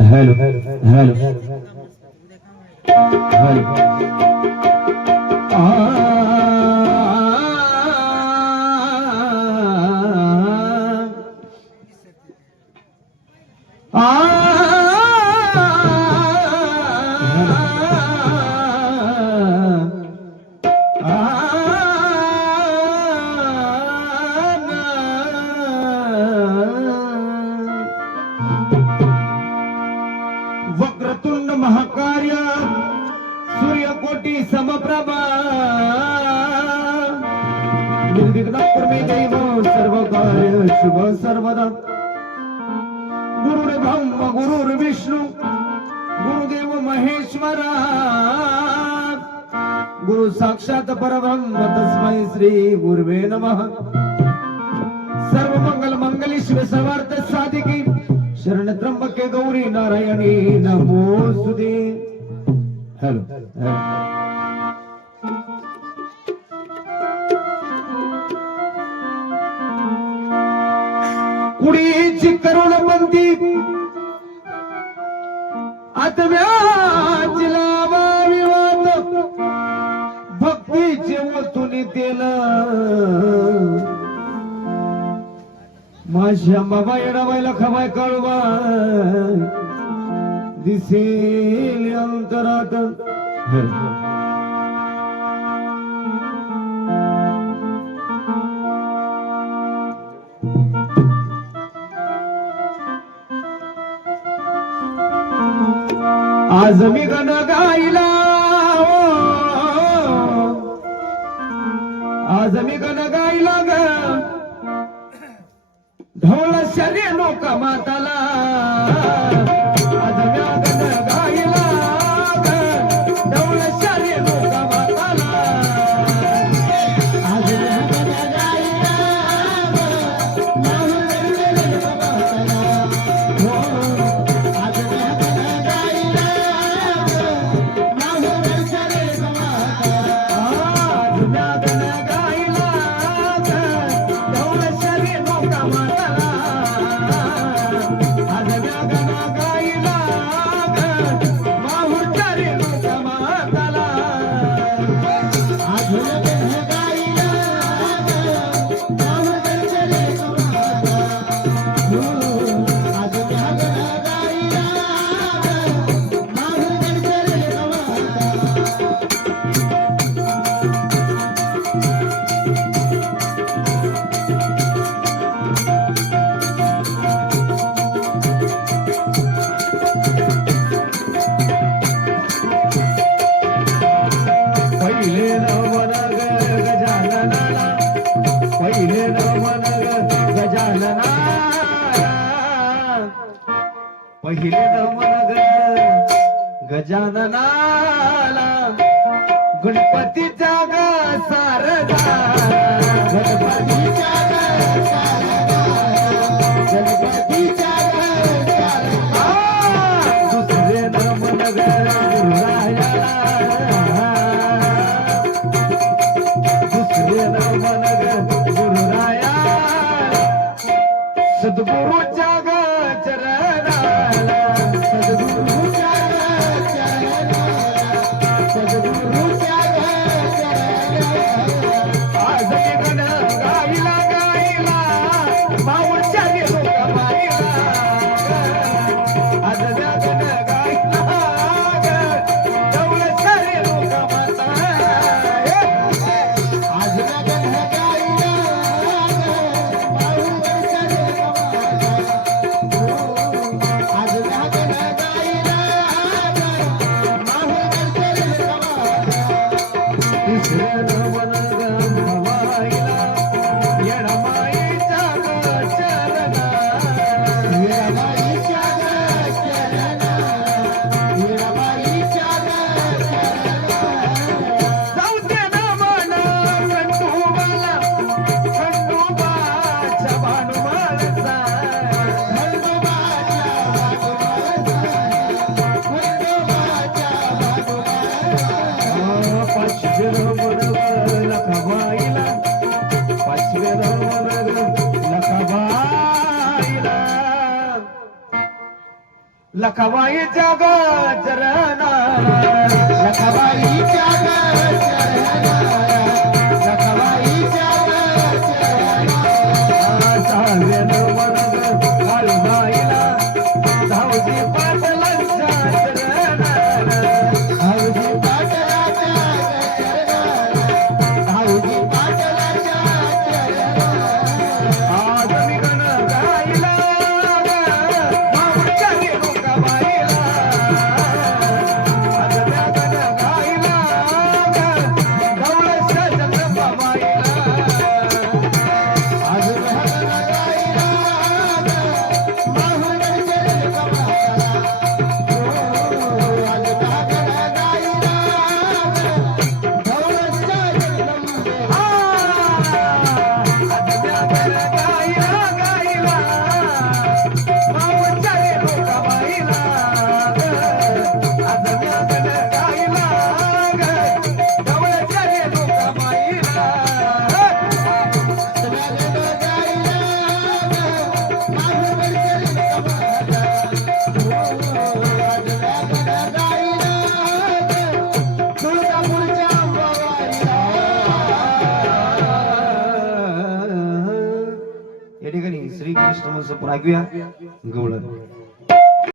Hello hello hello निर्विघ्न कुर्मे देव सर्व कार्य शुभ सर्वदा. गुरुर ब्रह्म गुरुर विष्णू गुरुदेव महेश्वरा. गुरु साक्षात परब्रह्म तस्मै श्री गुरुवे नमः. सर्व मंगल मंगली शिव सर्वार्थ साधिकी. शरण त्र्यंबके गौरी नारायणी नमोस्तुते. Hello hello. कुडीची करुण मंदी आत्म्याची लावा विवाद. भक्तीचे वतुनी तेला. माझ्या बाबा येडाबाईला खबाय कळवा दिसेल अंतरात. आज मी गण गायला आज मी गण गायला ग. ढोल शरी नोका माता पहिले नमन ग गजाननाला गणपतीचा ग सारदा. गणपतीचा ग सारदा. गणपतीचा दुसरे नमन दुसरे नमन गुरुराया सद्गुरूच्या ग चरणाला आज लखबाईच्या गजरना लखवाई गजराला, કસ્ટમર સપોર્ટ આવ્યા ગવડા